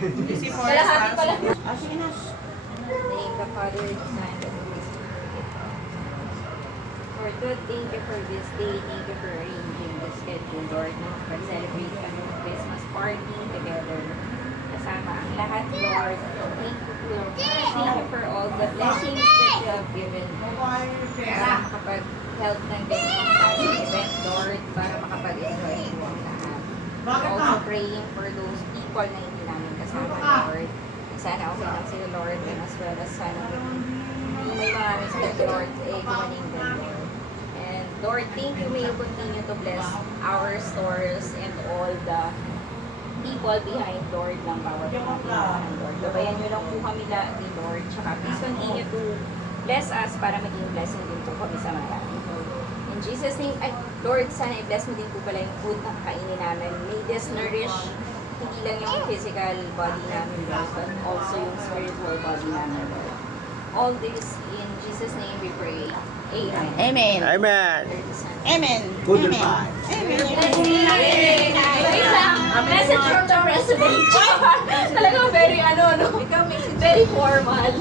Kalahati pala. Ah, sige na. Name the Father, the Son, and the Holy Spirit. Lord God, thank you for this day. Thank you for arranging the schedule, Lord, na mag-celebrate kami ng Christmas party together. Kasama ang lahat, Lord. Thank you, Lord. Thank you for all the blessings that you have given para makapag-help ng ganitong klaseng event, Lord, para makapag-enjoy po ang lahat. We're also praying for those people na hindi namin kasama, Lord. Sana okay lang sila, Lord, and as well as sana may mga respect, Lord, gumaling din, Lord. And Lord, thank you, may you continue to bless our stores and all the people behind, Lord, ng bawat mga tindahan, Lord. Gabayan nyo lang po kami lagi, Lord. Tsaka please continue to bless us para maging blessing din po kami sa marami. In Jesus' name, Lord, sana i-bless mo din po pala yung food na kainin namin. May this nourish hindi lang yung physical body namin, Lord, but also yung spiritual body namin, Lord. All this in Jesus' name we pray. Amen. Amen. Amen. Amen. Goodbye. Amen. Message from the president. Talagang very, no? Very formal.